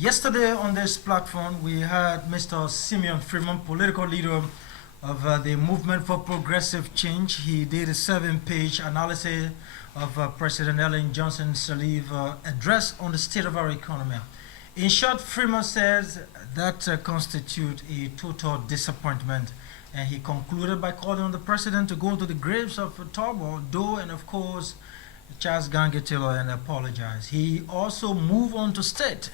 Yesterday on this platform, we had Mr. Simeon Freeman, political leader of the Movement for Progressive Change. He did a 7-page analysis of President Ellen Johnson Sirleaf address on the state of our economy. In short, Freeman says that constitutes a total disappointment. And he concluded by calling on the president to go to the graves of Torbo, Doe, and of course, Charles Gange Taylor and apologize. He also moved on to state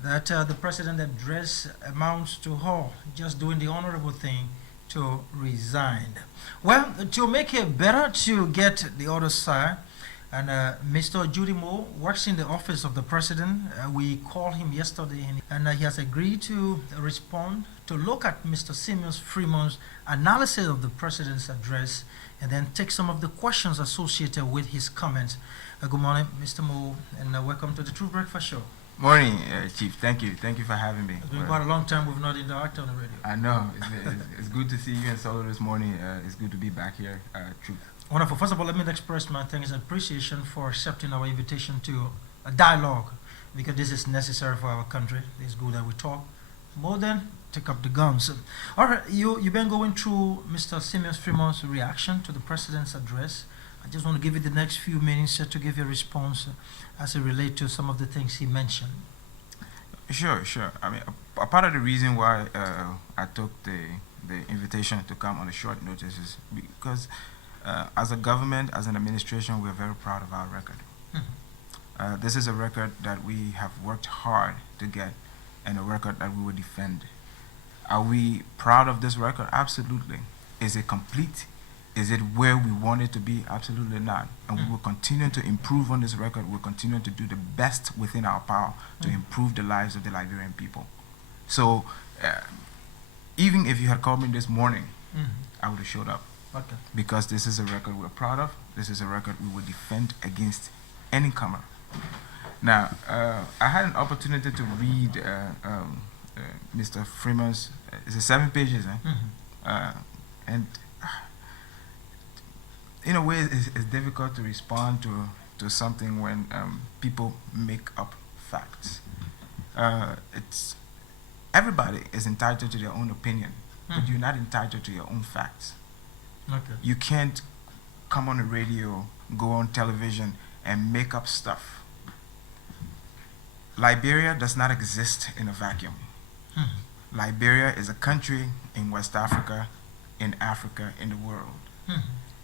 that the president address amounts to her just doing the honorable thing to resign. Well, to make it better to get the other side, and Mr. Gyude Moore works in the office of the president. We called him yesterday, and he has agreed to respond to look at Mr. Simeon Freeman's analysis of the president's address and then take some of the questions associated with his comments. Good morning, Mr. Moore, and welcome to the True Breakfast Show. Morning, Chief. Thank you for having me. It's been quite a long time we've not interacted on the radio. I know. It's good to see you and Solo this morning. It's good to be back here. Truth. Wonderful. First of all, let me express my thanks and appreciation for accepting our invitation to a dialogue, because this is necessary for our country. It's good that we talk more than take up the guns. All right, you've been going through Mr. Simeon Freeman's reaction to the president's address. I just want to give you the next few minutes to give you a response as it relates to some of the things he mentioned. Sure. I mean, a part of the reason why I took the invitation to come on a short notice is because as a government, as an administration, we're very proud of our record. Mm-hmm. This is a record that we have worked hard to get and a record that we will defend. Are we proud of this record? Absolutely. Is it complete? Is it where we want it to be? Absolutely not. And we will continue to improve on this record. We'll continue to do the best within our power to improve the lives of the Liberian people. So even if you had called me this morning, I would have showed up. Okay. Because this is a record we're proud of. This is a record we will defend against any comer. Now, I had an opportunity to read Mr. Freeman's, it's 7 pages, and in a way, it's difficult to respond to something when people make up facts. Everybody is entitled to their own opinion, but you're not entitled to your own facts. Okay. You can't come on the radio, go on television, and make up stuff. Liberia does not exist in a vacuum. Liberia is a country in West Africa, in the world.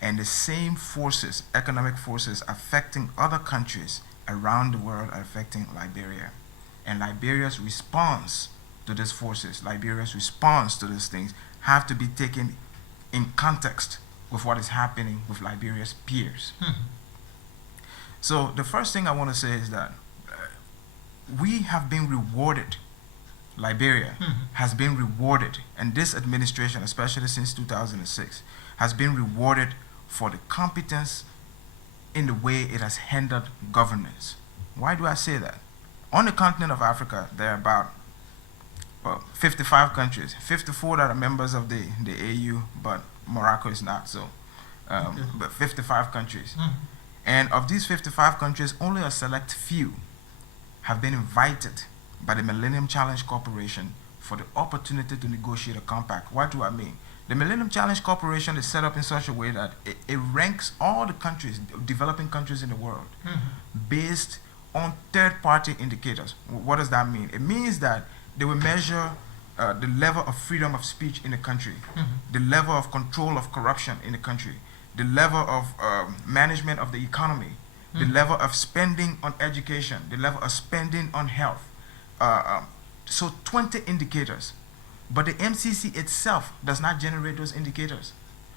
And the same forces, economic forces affecting other countries around the world are affecting Liberia. And Liberia's response to these forces, Liberia's response to these things have to be taken in context with what is happening with Liberia's peers. So the first thing I want to say is that we have been rewarded. Liberia has been rewarded, and this administration, especially since 2006, has been rewarded for the competence in the way it has handled governance. Why do I say that? On the continent of Africa, there are about 55 countries, 54 that are members of the AU, but Morocco is not so, but 55 countries. And of these 55 countries, only a select few have been invited by the Millennium Challenge Corporation for the opportunity to negotiate a compact. What do I mean? The Millennium Challenge Corporation is set up in such a way that it ranks all the countries, developing countries in the world, based on third-party indicators. What does that mean? It means that they will measure the level of freedom of speech in the country, the level of control of corruption in the country, the level of management of the economy, the level of spending on education, the level of spending on health. So 20 indicators. But the MCC itself does not generate those indicators.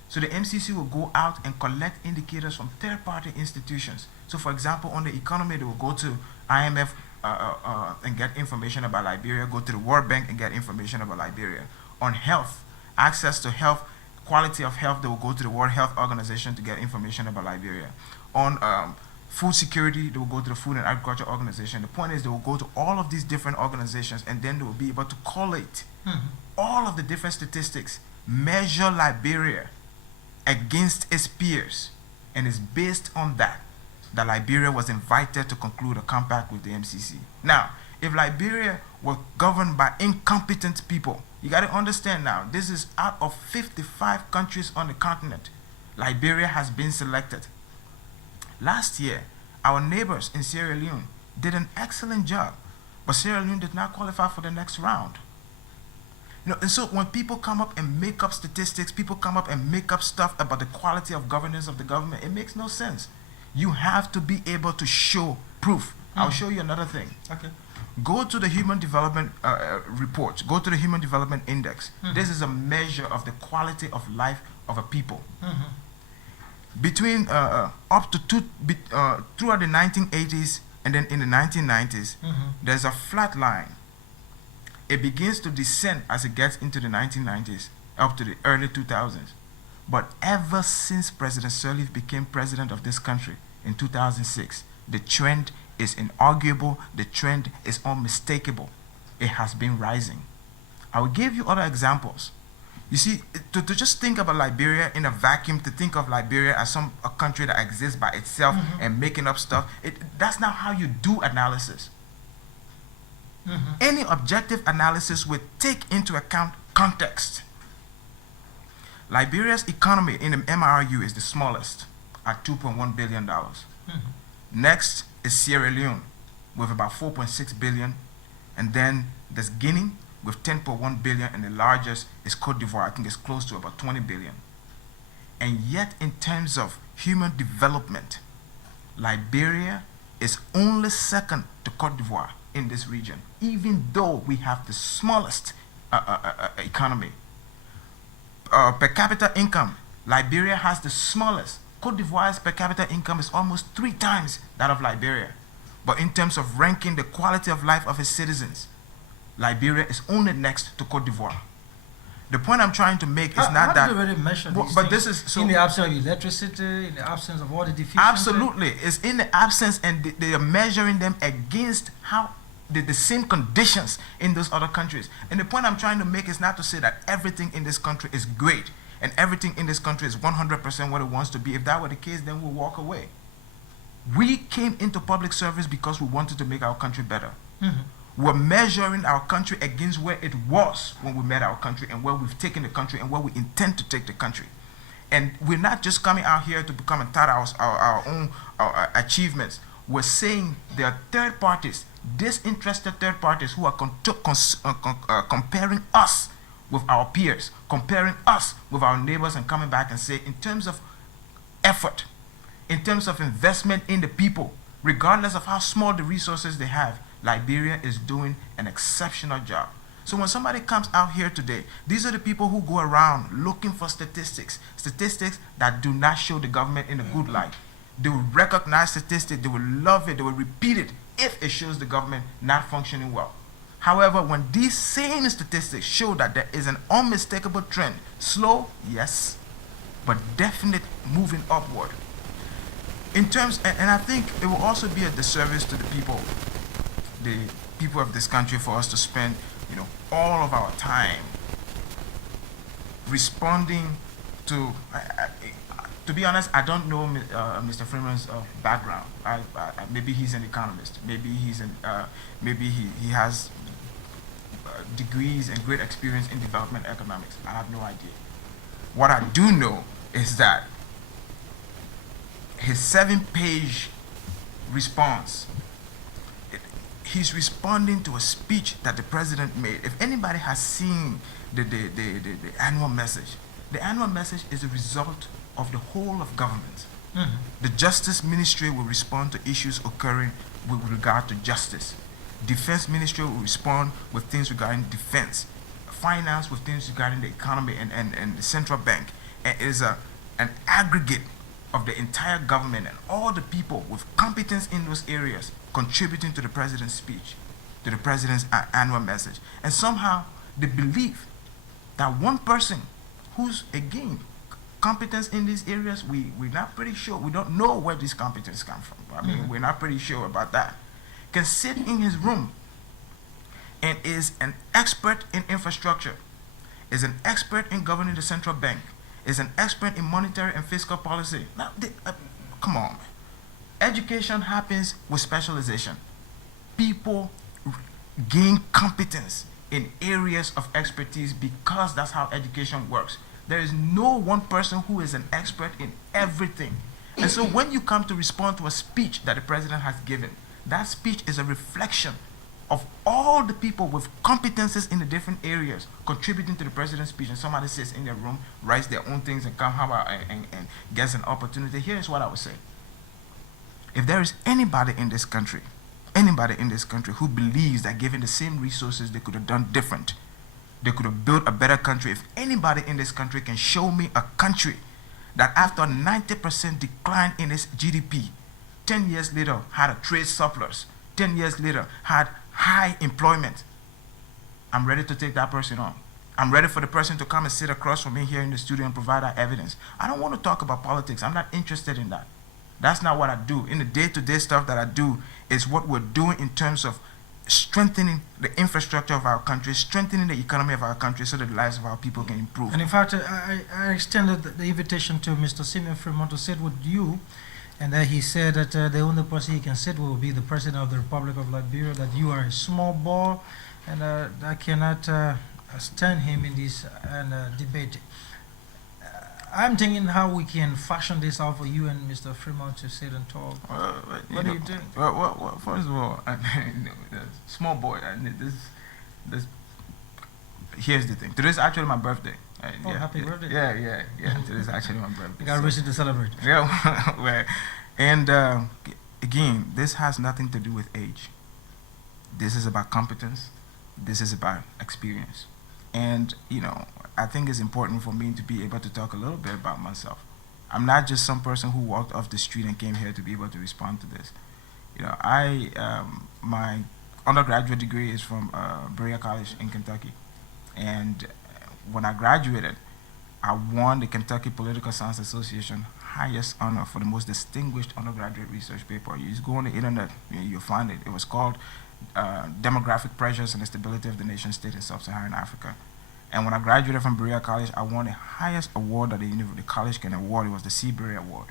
So the MCC will go out and collect indicators from third-party institutions. So for example, on the economy, they will go to IMF and get information about Liberia, go to the World Bank and get information about Liberia. On health, access to health, quality of health, they will go to the World Health Organization to get information about Liberia. On food security, they will go to the Food and Agriculture Organization. The point is they will go to all of these different organizations, and then they will be able to collate all of the different statistics, measure Liberia against its peers, and it's based on that Liberia was invited to conclude a compact with the MCC. Now, If Liberia were governed by incompetent people, you got to understand now, this is out of 55 countries on the continent. Liberia has been selected. Last year, our neighbors in Sierra Leone did an excellent job, but Sierra Leone did not qualify for the next round. You know, and so when people come up and make up statistics, people come up and make up stuff about the quality of governance of the government, it makes no sense. You have to be able to show proof. I'll show you another thing. Okay. Go to the Human Development Report. Go to the Human Development Index. This is a measure of the quality of life of a people. Between throughout the 1980s and then in the 1990s, there's a flat line. It begins to descend as it gets into the 1990s up to the early 2000s. But ever since President Sirleaf became president of this country in 2006, the trend is inarguable, the trend is unmistakable. It has been rising. I will give you other examples. You see, to just think about Liberia in a vacuum, to think of Liberia as a country that exists by itself and making up stuff, that's not how you do analysis. Any objective analysis would take into account context. Liberia's economy in the MRU is the smallest at $2.1 billion. Next is Sierra Leone with about 4.6 billion, and then there's Guinea with 10.1 billion, and the largest is Cote d'Ivoire. I think it's close to about 20 billion. And yet, in terms of human development, Liberia is only second to Cote d'Ivoire in this region, even though we have the smallest economy. Per capita income, Liberia has the smallest. Cote d'Ivoire's per capita income is almost 3 times that of Liberia. But in terms of ranking the quality of life of its citizens, Liberia is only next to Cote d'Ivoire. The point I'm trying to make is not that. How do they really measure these but things? this is so In the absence of electricity, in the absence of all the deficiencies? absolutely, it's in the absence, and they are measuring them against how the same conditions in those other countries. And the point I'm trying to make is not to say that everything in this country is great and everything in this country is 100% what it wants to be. If that were the case, then we'll walk away. We came into public service because we wanted to make our country better. We're measuring our country against where it was when we met our country and where we've taken the country and where we intend to take the country. And we're not just coming out here to become and tout our own achievements. We're saying there are third parties, disinterested third parties, who are comparing us with our peers, comparing us with our neighbors, and coming back and say, in terms of effort, in terms of investment in the people, regardless of how small the resources they have, Liberia is doing an exceptional job. So when somebody comes out here today, these are the people who go around looking for statistics that do not show the government in a good light. They will recognize statistics, they will love it, they will repeat it if it shows the government not functioning well. However, when these same statistics show that there is an unmistakable trend, slow, yes, but definite moving upward. In terms, and I think it will also be a disservice to the people of this country for us to spend, all of our time responding to. To be honest, I don't know Mr. Freeman's background. Maybe he's an economist. Maybe maybe he has degrees and great experience in development economics. I have no idea. What I do know is that his 7-page response, he's responding to a speech that the president made. If anybody has seen the annual message, the annual message is a result of the whole of government. The Justice Ministry will respond to issues occurring with regard to justice. Defense Ministry will respond with things regarding defense. Finance with things regarding the economy and the central bank. And it is an aggregate of the entire government and all the people with competence in those areas contributing to the president's speech, to the president's annual message. And somehow they believe that one person who's, again, competence in these areas, we're not pretty sure. We don't know where these competence come from. I mean, we're not pretty sure about that. Can sit in his room and is an expert in infrastructure, is an expert in governing the central bank, is an expert in monetary and fiscal policy. Now, come on. Education happens with specialization. People gain competence in areas of expertise, because that's how education works. There is no one person who is an expert in everything. And so when you come to respond to a speech that the president has given, that speech is a reflection of all the people with competences in the different areas contributing to the president's speech. And somebody sits in their room, writes their own things, and come and gets an opportunity. Here's what I would say. If there is anybody in this country who believes that given the same resources they could have done different, they could have built a better country. If anybody in this country can show me a country that after a 90% decline in its GDP, 10 years later had a trade surplus, 10 years later had high employment, I'm ready to take that person on. I'm ready for the person to come and sit across from me here in the studio and provide that evidence. I don't want to talk about politics. I'm not interested in that. That's not what I do. In the day-to-day stuff that I do is what we're doing in terms of strengthening the infrastructure of our country, strengthening the economy of our country so that the lives of our people can improve. And in fact, I extended the invitation to Mr. Simeon Freeman to sit with you, and he said that the only person he can sit with will be the President of the Republic of Liberia, that you are a small ball, and I cannot stand him in this debate. I'm thinking how we can fashion this out for you and Mr. Freeman to sit and talk. What do you think? Well, first of all, small boy, here's the thing. Today's actually my birthday. Happy birthday. Yeah. Today's actually my birthday. You got a reason to celebrate. Yeah, well, and again, this has nothing to do with age. This is about competence. This is about experience. And, I think it's important for me to be able to talk a little bit about myself. I'm not just some person who walked off the street and came here to be able to respond to this. My undergraduate degree is from Berea College in Kentucky. And when I graduated, I won the Kentucky Political Science Association highest honor for the most distinguished undergraduate research paper. You just go on the internet, you'll find it. It was called Demographic Pressures and the Stability of the Nation State in Sub-Saharan Africa. And when I graduated from Berea College, I won the highest award that the college can award. It was the C. Berea Award.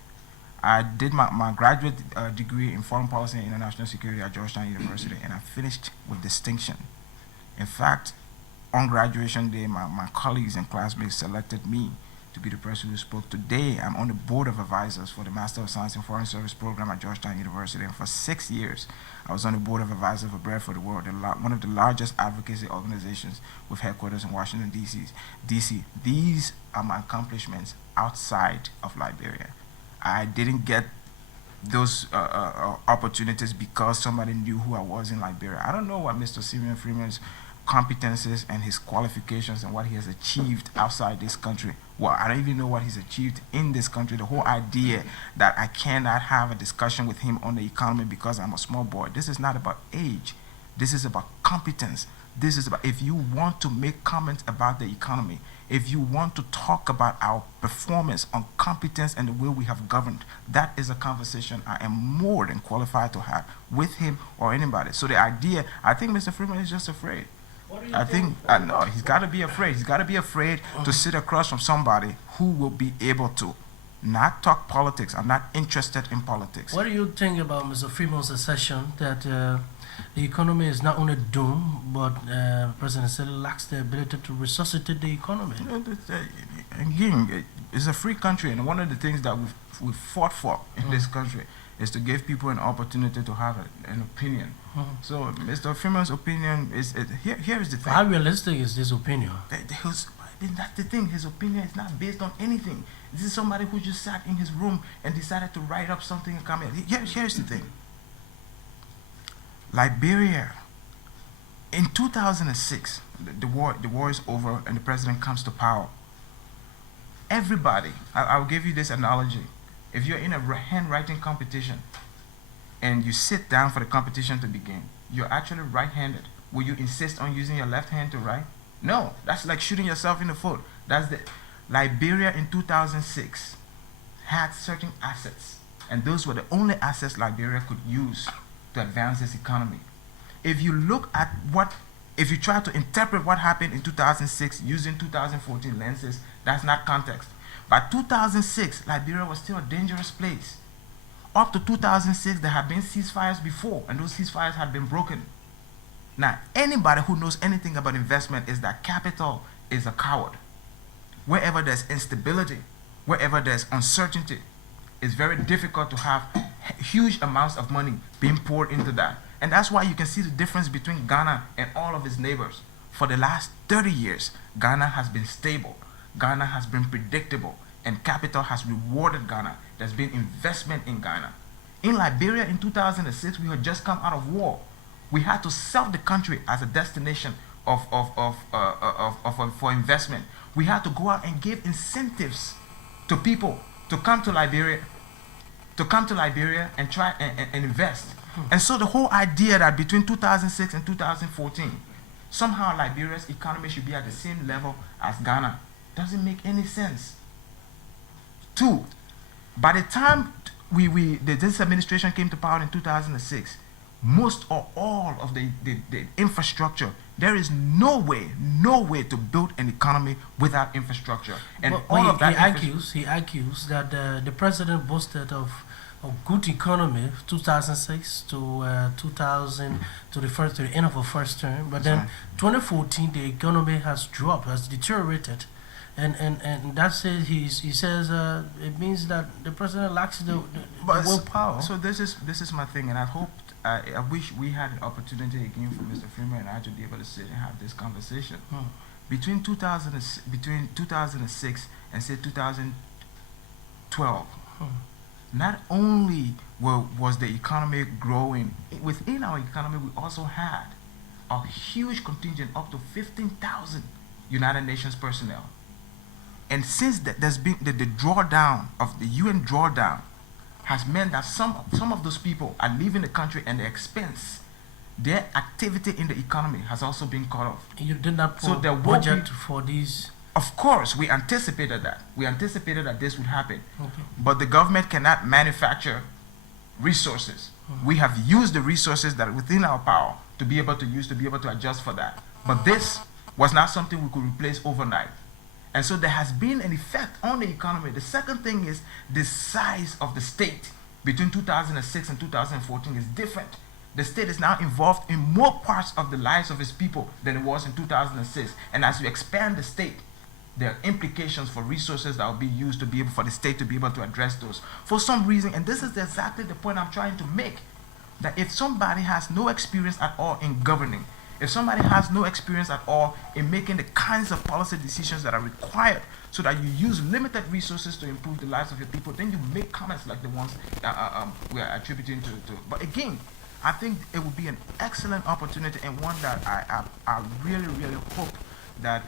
I did my graduate degree in foreign policy and international security at Georgetown University, and I finished with distinction. In fact, on graduation day, my colleagues and classmates selected me to be the person who spoke. Today, I'm on the board of advisors for the Master of Science in Foreign Service program at Georgetown University, and for 6 years, I was on the board of advisors for Bread for the World, one of the largest advocacy organizations with headquarters in Washington, D.C. These are my accomplishments outside of Liberia. I didn't get those opportunities because somebody knew who I was in Liberia. I don't know what Mr. Simeon Freeman's competences and his qualifications and what he has achieved outside this country. Well, I don't even know what he's achieved in this country. The whole idea that I cannot have a discussion with him on the economy because I'm a small boy. This is not about age. This is about competence. This is about, if you want to make comments about the economy, if you want to talk about our performance on competence and the way we have governed, that is a conversation I am more than qualified to have with him or anybody. So the idea, I think Mr. Freeman is just afraid. No, he's got to be afraid. He's got to be afraid to sit across from somebody who will be able to not talk politics. I'm not interested in politics. What do you think about Mr. Freeman's assertion that the economy is not only doomed, but President Sirleaf lacks the ability to resuscitate the economy? Again, it's a free country, and one of the things that we've fought for in this country is to give people an opportunity to have an opinion. So Mr. Freeman's opinion is, here is the thing. How realistic is this opinion? That's the thing. His opinion is not based on anything. This is somebody who just sat in his room and decided to write up something and come in. Here's the thing. Liberia, in 2006, the war is over and the president comes to power. Everybody, I'll give you this analogy. If you're in a handwriting competition and you sit down for the competition to begin, you're actually right-handed. Will you insist on using your left hand to write? No, that's like shooting yourself in the foot. Liberia in 2006 had certain assets, and those were the only assets Liberia could use to advance its economy. If you look at if you try to interpret what happened in 2006 using 2014 lenses, that's not context. By 2006, Liberia was still a dangerous place. Up to 2006, there had been ceasefires before, and those ceasefires had been broken. Now, anybody who knows anything about investment is that capital is a coward. Wherever there's instability, wherever there's uncertainty, it's very difficult to have huge amounts of money being poured into that. And that's why you can see the difference between Ghana and all of its neighbors. For the last 30 years, Ghana has been stable. Ghana has been predictable. And capital has rewarded Ghana. There's been investment in Ghana. In Liberia in 2006, we had just come out of war. We had to sell the country as a destination for investment. We had to go out and give incentives to people to come to Liberia, and try and invest. And so the whole idea that between 2006 and 2014, somehow Liberia's economy should be at the same level as Ghana doesn't make any sense. Two, by the time this administration came to power in 2006, most or all of the infrastructure, there is no way to build an economy without infrastructure. And all of that he argues that the president boasted of a good economy 2006 to 2000 to the end of the first term, but then 2014 the economy has dropped, has deteriorated. And that's it. He says it means that the president lacks the willpower. So this is my thing, and I wish we had an opportunity again for Mr. Freeman and I to be able to sit and have this conversation. Between 2006 and say 2012, not only was the economy growing, within our economy we also had a huge contingent, up to 15,000 United Nations personnel. And since there's been the drawdown of the UN drawdown has meant that some of those people are leaving the country, and the expense, their activity in the economy has also been cut off. You did not put a budget for these? Of course, we anticipated that. We anticipated that this would happen. Okay. But the government cannot manufacture resources. We have used the resources that are within our power to be able to use, to be able to adjust for that. But this was not something we could replace overnight. And so there has been an effect on the economy. The second thing is the size of the state between 2006 and 2014 is different. The state is now involved in more parts of the lives of its people than it was in 2006. And as you expand the state, there are implications for resources that will be used to be able for the state to be able to address those. For some reason, and this is exactly the point I'm trying to make, that if somebody has no experience at all in governing, if somebody has no experience at all in making the kinds of policy decisions that are required so that you use limited resources to improve the lives of your people, then you make comments like the ones that we are attributing to. But again, I think it would be an excellent opportunity, and one that I really, really hope that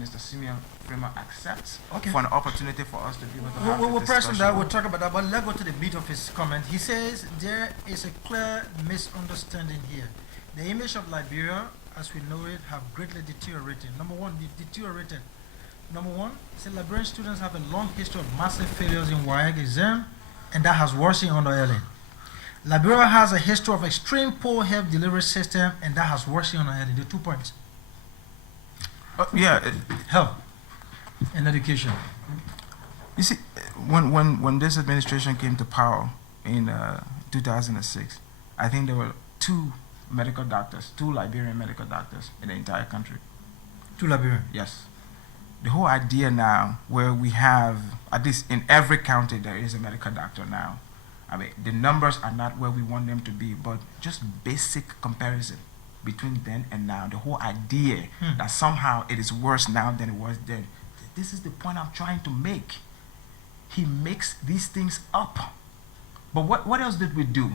Mr. Simeon Freeman accepts for an opportunity for us to be able to have We'll press on discussion. that, we'll talk about that, but let's go to the meat of his comment. He says there is a clear misunderstanding here. The image of Liberia, as we know it, have greatly deteriorated. Number one, deteriorated. Number one, Liberian students have a long history of massive failures in WAEC exam, and that has worsened under LA. Liberia has a history of extreme poor health delivery system, and that has worsened under LA. The 2 points. Health and education. You see, when this administration came to power in 2006, I think there were two Liberian medical doctors in the entire country. 2 Liberian? Yes. The whole idea now, where we have, at least in every county, there is a medical doctor now. I mean, the numbers are not where we want them to be, but just basic comparison between then and now. The whole idea that somehow it is worse now than it was then. This is the point I'm trying to make. He makes these things up. But what else did we do?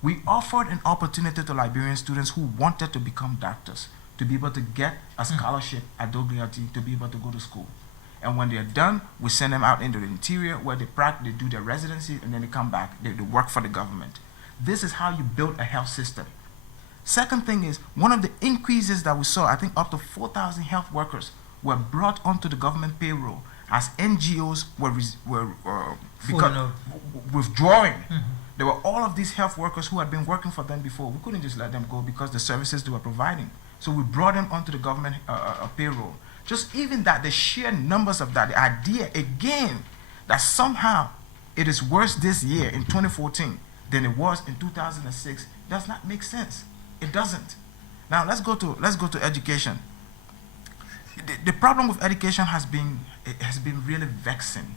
We offered an opportunity to Liberian students who wanted to become doctors to be able to get a scholarship at WRT to be able to go to school. And when they're done, we send them out into the interior where they do their residency, and then they come back. They work for the government. This is how you build a health system. Second thing is, one of the increases that we saw, I think up to 4,000 health workers were brought onto the government payroll as NGOs were withdrawing. There were all of these health workers who had been working for them before. We couldn't just let them go because the services they were providing. So we brought them onto the government payroll. Just even that, the sheer numbers of that, the idea again that somehow it is worse this year in 2014 than it was in 2006 does not make sense. It doesn't. Now let's go to education. The problem with education has been really vexing,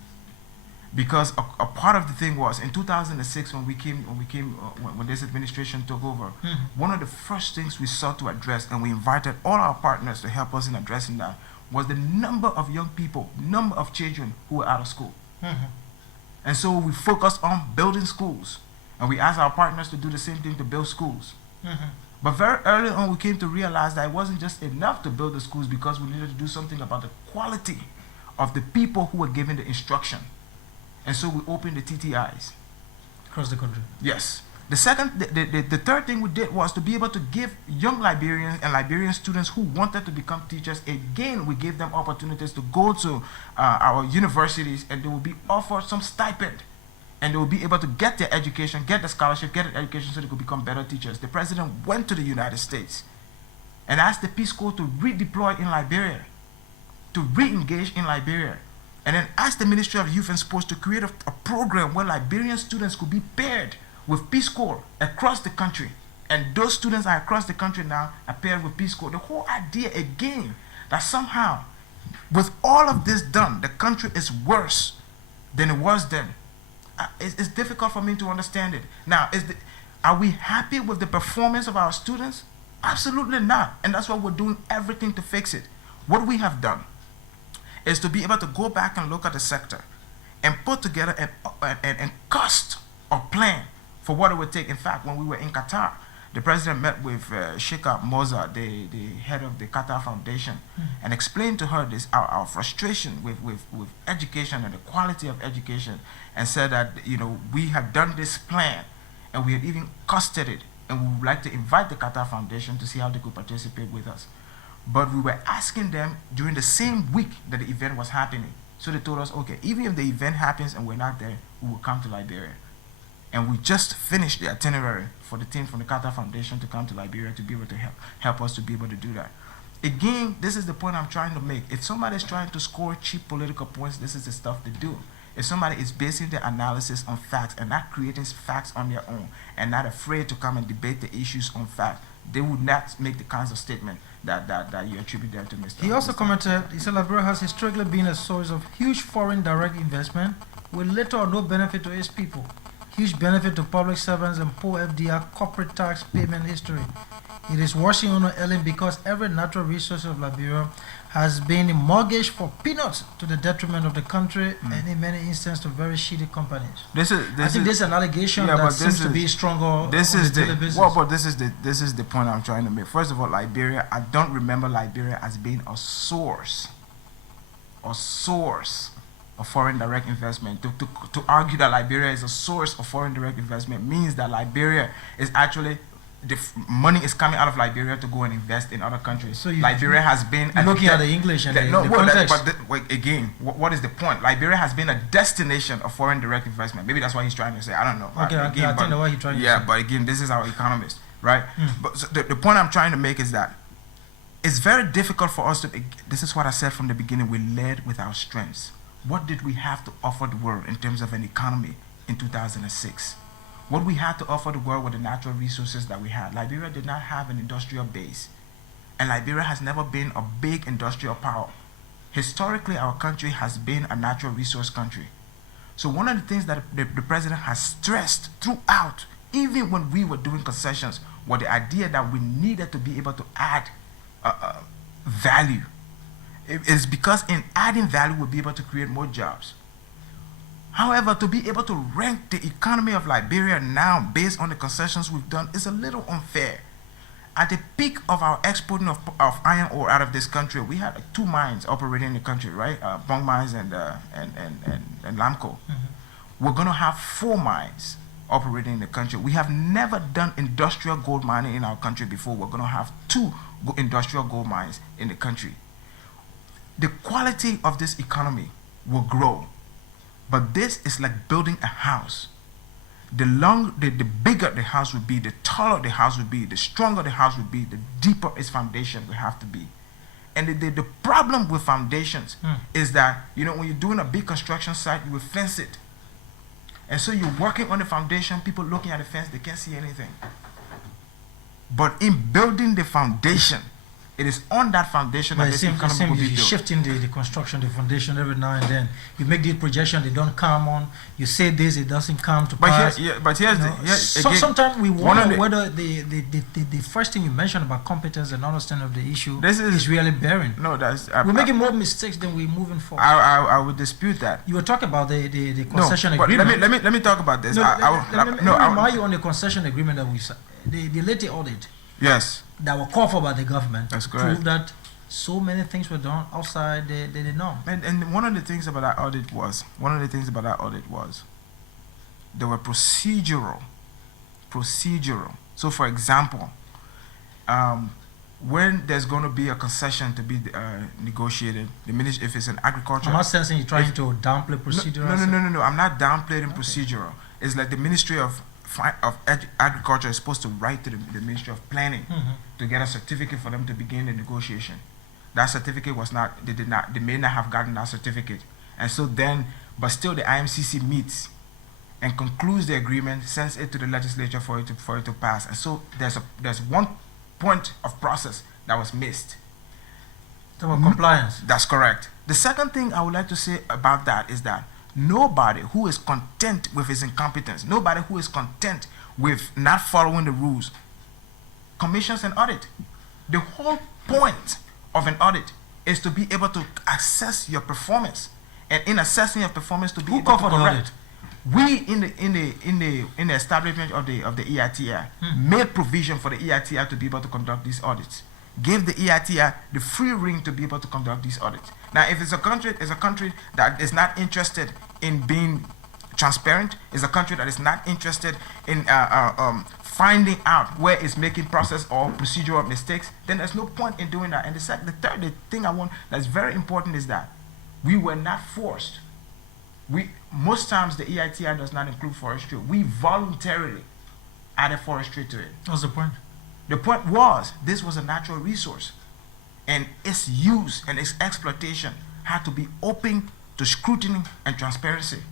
because a part of the thing was in 2006 when this administration took over. One of the first things we sought to address, and we invited all our partners to help us in addressing that, was the number of young people, number of children who were out of school. And so we focused on building schools, and we asked our partners to do the same thing, to build schools. But very early on, we came to realize that it wasn't just enough to build the schools, because we needed to do something about the quality of the people who were given the instruction. And so we opened the TTIs. Across the country. Yes. The third thing we did was to be able to give young Liberians and Liberian students who wanted to become teachers, again, we gave them opportunities to go to our universities, and they will be offered some stipend. And they will be able to get their education, get the scholarship, get an education, so they could become better teachers. The president went to the United States and asked the Peace Corps to redeploy in Liberia, to re-engage in Liberia, and then asked the Ministry of Youth and Sports to create a program where Liberian students could be paired with Peace Corps across the country. And those students are across the country now are paired with Peace Corps. The whole idea, again, that somehow, with all of this done, the country is worse than it was then. It's difficult for me to understand it. Now, are we happy with the performance of our students? Absolutely not. And that's why we're doing everything to fix it. What we have done is to be able to go back and look at the sector and put together a cost or plan for what it would take. In fact, when we were in Qatar, the president met with Sheikh Moza, the head of the Qatar Foundation, and explained to her our frustration with education and the quality of education, and said that, you know, we have done this plan and we have even costed it, and we would like to invite the Qatar Foundation to see how they could participate with us. But we were asking them during the same week that the event was happening. So they told us, okay, even if the event happens and we're not there, we will come to Liberia. And we just finished the itinerary for the team from the Qatar Foundation to come to Liberia to be able to help us to be able to do that. Again, this is the point I'm trying to make. If somebody is trying to score cheap political points, this is the stuff to do. If somebody is basing their analysis on facts and not creating facts on their own, and not afraid to come and debate the issues on facts, they would not make the kinds of statement that you attribute them to Mr. He also commented, he said Liberia has historically been a source of huge foreign direct investment with little or no benefit to its people. Huge benefit to public servants and poor FDR corporate tax payment history. It is washing on Ellen because every natural resource of Liberia has been mortgaged for peanuts to the detriment of the country and in many instances to very shitty companies. I think this is an allegation that seems to be stronger on the daily basis. Well, but this is the point I'm trying to make. First of all, Liberia, I don't remember Liberia as being a source of foreign direct investment. To argue that Liberia is a source of foreign direct investment means that Liberia is actually, money is coming out of Liberia to go and invest in other countries. So Liberia has been looking at the English and the context. Again, what is the point? Liberia has been a destination of foreign direct investment. Maybe that's what he's trying to say. I don't know. Okay, I think what he's trying to say. Yeah, but again, this is our economist, right? But so the point I'm trying to make is that it's very difficult for us to. This is what I said from the beginning. We led with our strengths. What did we have to offer the world in terms of an economy in 2006? What we had to offer the world were the natural resources that we had. Liberia did not have an industrial base, and Liberia has never been a big industrial power. Historically, our country has been a natural resource country. So one of the things that the president has stressed throughout, even when we were doing concessions, was the idea that we needed to be able to add value. It is because in adding value, we'll be able to create more jobs. However, to be able to rank the economy of Liberia now based on the concessions we've done is a little unfair. At the peak of our exporting of iron ore out of this country, we had 2 mines operating in the country, right? Bong Mines and Lamco. We're going to have 4 mines operating in the country. We have never done industrial gold mining in our country before. We're going to have 2 industrial gold mines in the country. The quality of this economy will grow. But this is like building a house. The bigger the house will be, the taller the house will be, the stronger the house will be, the deeper its foundation will have to be. And the problem with foundations is that, you know, when you're doing a big construction site, you will fence it. And so you're working on the foundation, people looking at the fence, they can't see anything. But in building the foundation, it is on that foundation But that it this seems economy will be you're built. shifting the construction, the foundation every now and then. You make these projections, they don't come on. You say this, it doesn't come to pass. But here's You the know, again, sometimes we one of wonder the- whether the first thing you mentioned about competence and understanding of the issue This is- really bearing. no, that's We're making more mistakes than we're moving forward. I would dispute that. You were talking about the No, concession but agreement. let me talk about this. No, let me I- remind you on the concession agreement that we signed. The late audit yes, that were called for by the government That's proved correct. that so many things were done outside the norm. and one of the things about that audit was there were procedural. So, for example, when there's going to be a concession to be negotiated, the ministry, if it's an agriculture, I'm not sensing you're trying to downplay procedural. No. I'm not downplaying procedural. It's like the Ministry of Agriculture is supposed to write to the Ministry of Planning Mhm. to get a certificate for them to begin the negotiation. That certificate was not. They may not have gotten that certificate, and so then, but still, the IMCC meets and concludes the agreement, sends it to the legislature for it to pass, and so there's one point of process that was missed. Talk about compliance. That's correct. The second thing I would like to say about that is that nobody who is content with his incompetence, nobody who is content with not following the rules, commissions an audit. The whole point of an audit is to be able to assess your performance, and in assessing your performance, to be Who able called to for the correct. audit? We in the establishment of the EITI made provision for the EITI to be able to conduct these audits. Gave the EITI the free rein to be able to conduct these audits. Now, if it's a country that is not interested in being transparent, is a country that is not interested in finding out where it's making process or procedural mistakes, then there's no point in doing that. And the thing that's very important is that we were not forced. Most times the EITI does not include forestry. We voluntarily added forestry to it. What's the point? The point was this was a natural resource, and its use and its exploitation had to be open to scrutiny and transparency.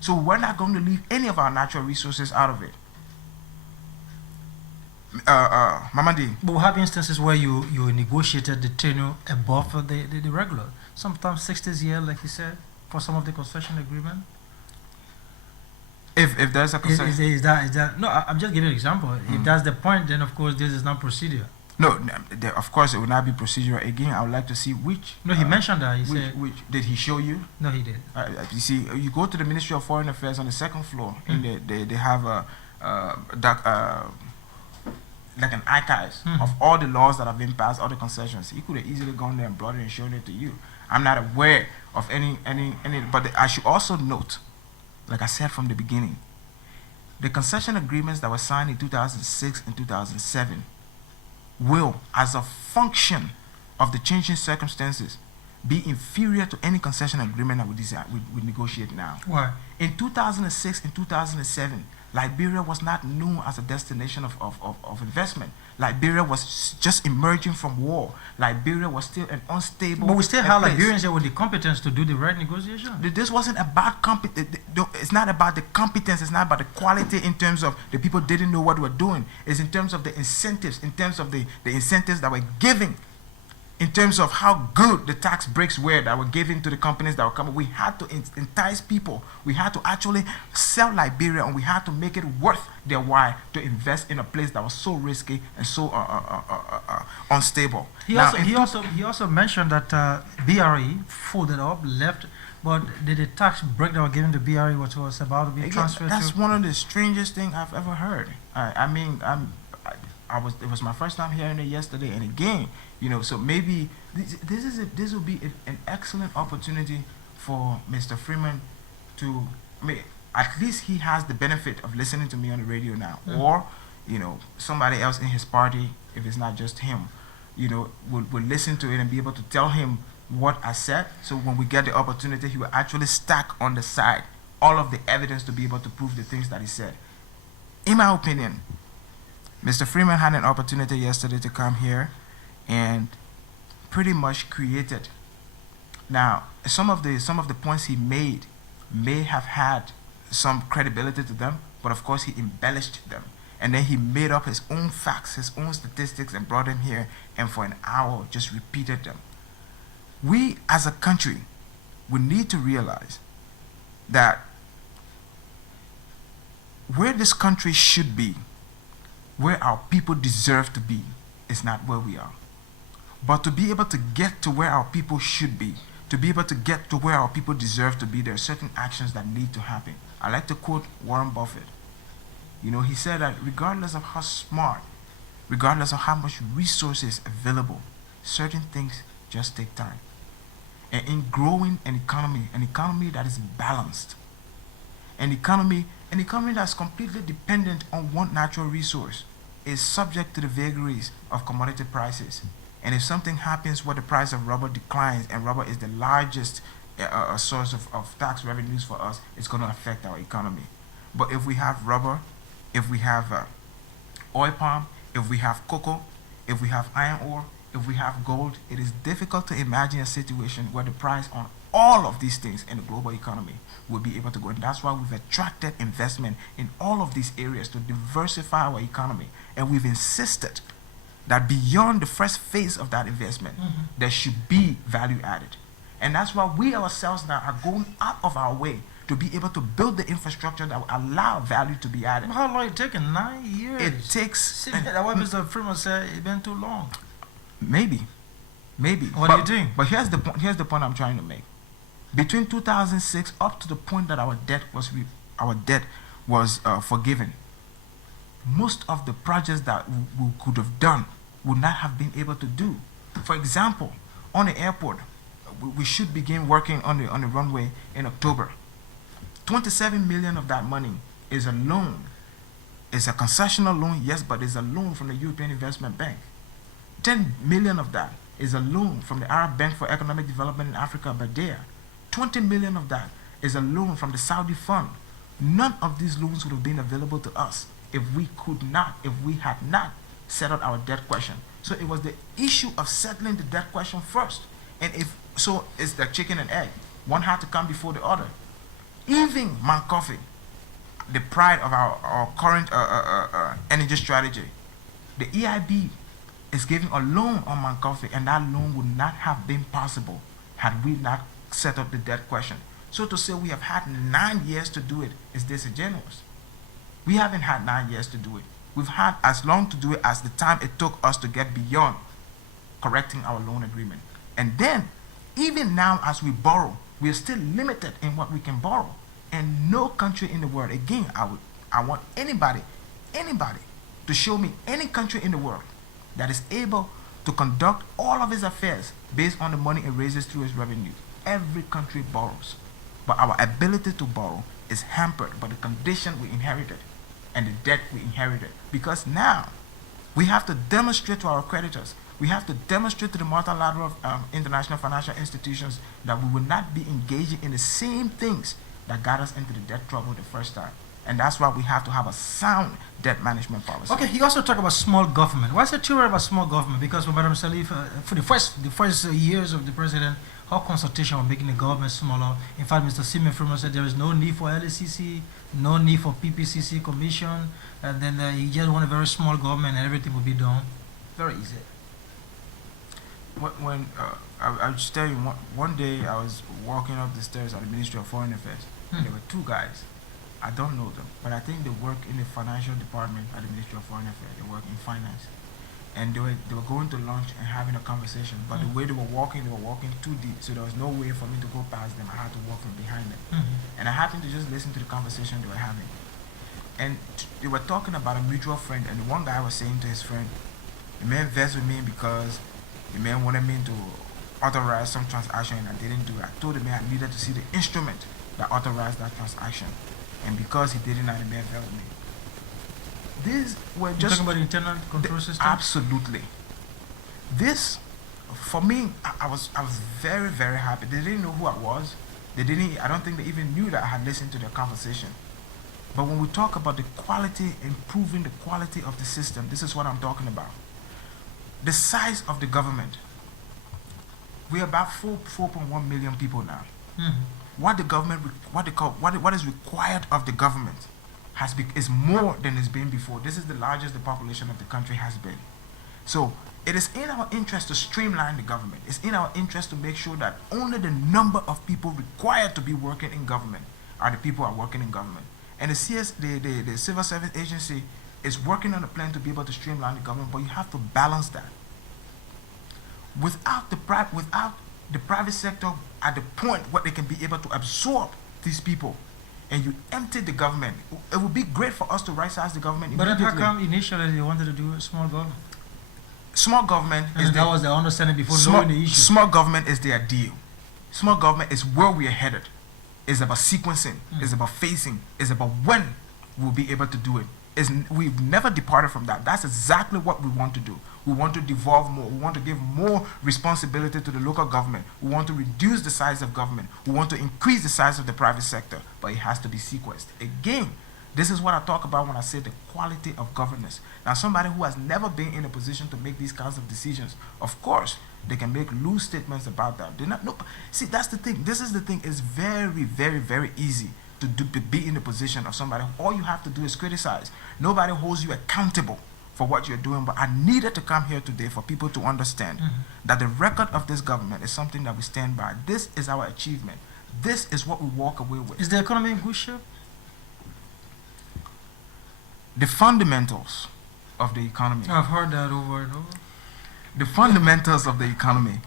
So we're not going to leave any of our natural resources out of it. Mamadi, But we have instances where you negotiated the tenure above the regular. Sometimes 60 years, like you said, for some of the concession agreement. if there's a concern, Is that no? I'm just giving an example. If that's the point, then of course this is not procedure. no, of course it will not be procedural. Again, I would like to see which. No, he mentioned that. He which, said which did he show you? no, he did. You see, you go to the Ministry of Foreign Affairs on the second floor, and they have like an archives of all the laws that have been passed, all the concessions. He could have easily gone there and brought it and shown it to you. I'm not aware of any, but I should also note, like I said from the beginning, the concession agreements that were signed in 2006 and 2007 will, as a function of the changing circumstances, be inferior to any concession agreement that we negotiate now. Why? In 2006 and 2007, Liberia was not known as a destination of investment. Liberia was just emerging from war. Liberia was still an unstable. But we still have place. Liberians here with the competence to do the right negotiation. This wasn't about it's not about the competence. It's not about the quality in terms of the people didn't know what they were doing. It's in terms of the incentives, in terms of the incentives that were giving, in terms of how good the tax breaks were that were given to the companies that were coming. We had to entice people. We had to actually sell Liberia, and we had to make it worth their while to invest in a place that was so risky and so unstable. He also mentioned that BRE folded up, left, but the tax break that were given to BRE was about to be Again, transferred that's to. one of the strangest things I've ever heard. It was my first time hearing it yesterday, and again, so maybe this will be an excellent opportunity for Mr. Freeman to, at least he has the benefit of listening to me on the radio now, or somebody else in his party, if it's not just him, will listen to it and be able to tell him what I said. So when we get the opportunity, he will actually stack on the side all of the evidence to be able to prove the things that he said. In my opinion, Mr. Freeman had an opportunity yesterday to come here and pretty much created. Now, some of the points he made may have had some credibility to them, but of course he embellished them. And then he made up his own facts, his own statistics, and brought them here, and for an hour just repeated them. We as a country, we need to realize that where this country should be, where our people deserve to be, is not where we are. But to be able to get to where our people should be, to be able to get to where our people deserve to be, there are certain actions that need to happen. I like to quote Warren Buffett. You know, he said that regardless of how smart, regardless of how much resources available, certain things just take time. And in growing an economy that is balanced, an economy that's completely dependent on one natural resource, is subject to the vagaries of commodity prices. And if something happens where the price of rubber declines, and rubber is the largest source of tax revenues for us, it's going to affect our economy. But if we have rubber, if we have oil palm, if we have cocoa, if we have iron ore, if we have gold, it is difficult to imagine a situation where the price on all of these things in the global economy will be able to go. And that's why we've attracted investment in all of these areas to diversify our economy. And we've insisted that beyond the first phase of that investment, there should be value added. And that's why we ourselves now are going out of our way to be able to build the infrastructure that will allow value to be added. How long it taken? 9 years. It takes... That's what Mr. Freeman said, it's been too long. Maybe. What do you think? But here's the point I'm trying to make. Between 2006 up to the point that our debt was forgiven, most of the projects that we could have done would not have been able to do. For example, on the airport, we should begin working on the runway in October. 27 million of that money is a loan. It's a concessional loan, yes, but it's a loan from the European Investment Bank. 10 million of that is a loan from the Arab Bank for Economic Development in Africa, BADEA. 20 million of that is a loan from the Saudi fund. None of these loans would have been available to us if we had not settled our debt question. So it was the issue of settling the debt question first. And so it's the chicken and egg. One had to come before the other. Even Mancoffey, the pride of our current energy strategy, the EIB is giving a loan on Mancoffey, and that loan would not have been possible had we not set up the debt question. So to say we have had 9 years to do it is disingenuous. We haven't had 9 years to do it. We've had as long to do it as the time it took us to get beyond correcting our loan agreement. And then, even now as we borrow, we are still limited in what we can borrow. And no country in the world, again, I want anybody to show me any country in the world that is able to conduct all of its affairs based on the money it raises through its revenue. Every country borrows. But our ability to borrow is hampered by the condition we inherited and the debt we inherited. Because now, we have to demonstrate to our creditors, we have to demonstrate to the multilateral international financial institutions that we will not be engaging in the same things that got us into the debt trouble the first time. And that's why we have to have a sound debt management policy. Okay, he also talked about small government. Why is it too worried about small government? Because for Madam Sirleaf, for the first years of the president, her consultation on making the government smaller. In fact, Mr. Simeon Freeman said there is no need for LACC, no need for PPCC commission, and then he just want a very small government and everything will be done very easy. I'll just tell you, one day I was walking up the stairs at the Ministry of Foreign Affairs, and there were two guys. I don't know them, but I think they work in the financial department at the Ministry of Foreign Affairs. They work in finance. And they were going to lunch and having a conversation, but the way they were walking too deep, so there was no way for me to go past them. I had to walk from behind them. And I happened to just listen to the conversation they were having. And they were talking about a mutual friend, and the one guy was saying to his friend, the man vexed with me because the man wanted me to authorize some transaction and I didn't do it. I told the man I needed to see the instrument that authorized that transaction. And because he didn't, the man vexed with me. These were just... You're talking about the internal control system? Absolutely. This, for me, I was very, very happy. They didn't know who I was. I don't think they even knew that I had listened to their conversation. But when we talk about the quality, improving the quality of the system, this is what I'm talking about. The size of the government. We're about 4.1 million people now. What is required of the government is more than it's been before. This is the largest the population of the country has been. So it is in our interest to streamline the government. It's in our interest to make sure that only the number of people required to be working in government are the people who are working in government. And the Civil Service Agency is working on a plan to be able to streamline the government, but you have to balance that. Without the private sector at the point where they can be able to absorb these people, and you empty the government, it would be great for us to right-size the government But immediately. then how come initially they wanted to do a small government? Small government And that was the understanding before knowing the issue. small government is the ideal. Small government is where we are headed. It's about sequencing. It's about phasing. It's about when we'll be able to do it. We've never departed from that. That's exactly what we want to do. We want to devolve more. We want to give more responsibility to the local government. We want to reduce the size of government. We want to increase the size of the private sector, but it has to be sequenced. Again, this is what I talk about when I say the quality of governance. Now, somebody who has never been in a position to make these kinds of decisions, of course, they can make loose statements about that. See, that's the thing. This is the thing. It's very, very, very easy to be in the position of somebody. All you have to do is criticize. Nobody holds you accountable for what you're doing. But I needed to come here today for people to understand that the record of this government is something that we stand by. This is our achievement. This is what we walk away with. Is the economy in good shape? The fundamentals of the economy. I've heard that over and over. The fundamentals of the economy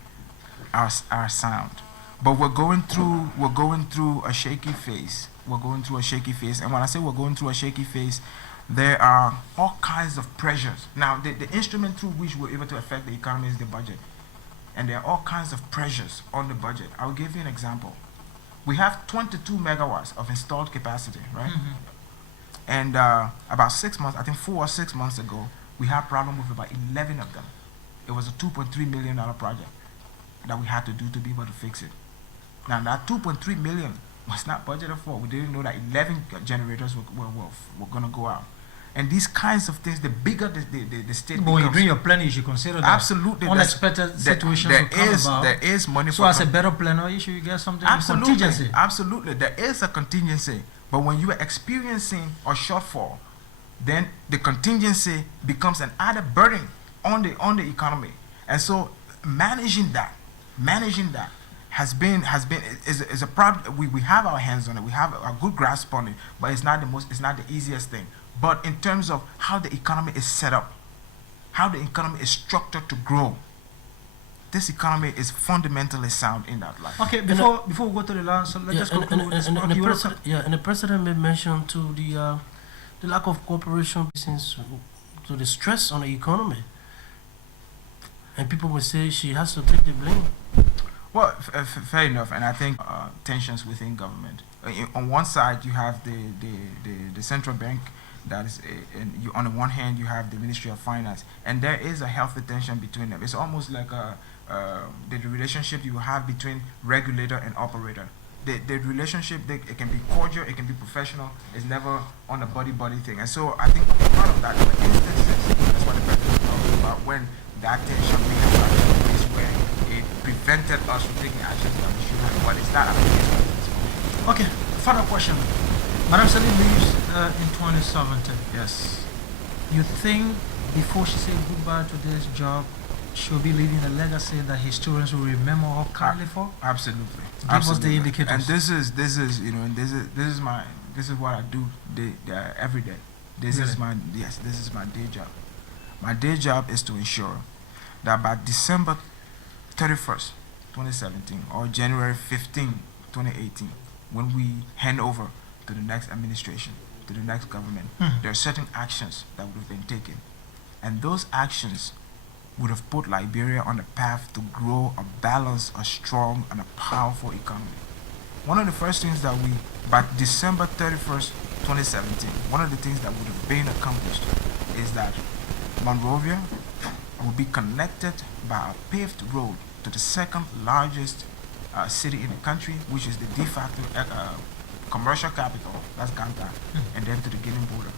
are sound, but we're going through a shaky phase. We're going through a shaky phase, and when I say we're going through a shaky phase, there are all kinds of pressures. Now, the instrument through which we're able to affect the economy is the budget, and there are all kinds of pressures on the budget. I'll give you an example. We have 22 megawatts of installed capacity, right? And about 6 months, I think 4 or 6 months ago, we had a problem with about 11 of them. It was a $2.3 million project that we had to do to be able to fix it. Now, that $2.3 million was not budgeted for. We didn't know that 11 generators were going to go out. And these kinds of things, the bigger the state But when you becomes, bring your planning, you should consider that. absolutely, Unexpected situations will come about. there is money So for as a better planner, you should get something in absolutely, contingency. absolutely, there is a contingency. But when you are experiencing a shortfall, then the contingency becomes an added burden on the economy. And so managing that is a problem. We have our hands on it. We have a good grasp on it, but it's not the easiest thing. But in terms of how the economy is set up, how the economy is structured to grow, this economy is fundamentally sound in that light. Okay, before we go to the last, so let's just conclude with this. And Okay, the you wanna president, and the president made mention to the lack of cooperation since to the stress on the economy, and people will say she has to take the blame. Well, fair enough, and I think tensions within government. On one side, you have the central bank. That is, on the one hand, you have the Ministry of Finance, and there is a healthy tension between them. It's almost like the relationship you have between regulator and operator. The relationship, it can be cordial, it can be professional. It's never on a buddy thing. And so I think part of that, in instances, that's what the president talked about, when that tension became a place where it prevented us from taking actions that we should have. But it's not a case. Okay, further question. Madam Sirleaf leaves in 2017. Yes. You think before she said goodbye to this job, she'll be leaving a legacy that historians will remember her kindly for? Absolutely. Give us the indicators. And this is what I do every day. This is my day job. My day job is to ensure that by December 31st, 2017, or January 15, 2018, when we hand over to the next administration, to the next government, there are certain actions that would have been taken. And those actions would have put Liberia on the path to grow a balanced, a strong, and a powerful economy. One of the first things that by December 31st, 2017, one of the things that would have been accomplished is that Monrovia will be connected by a paved road to the second largest city in the country, which is the de facto commercial capital, that's Ganta, and then to the Guinean border.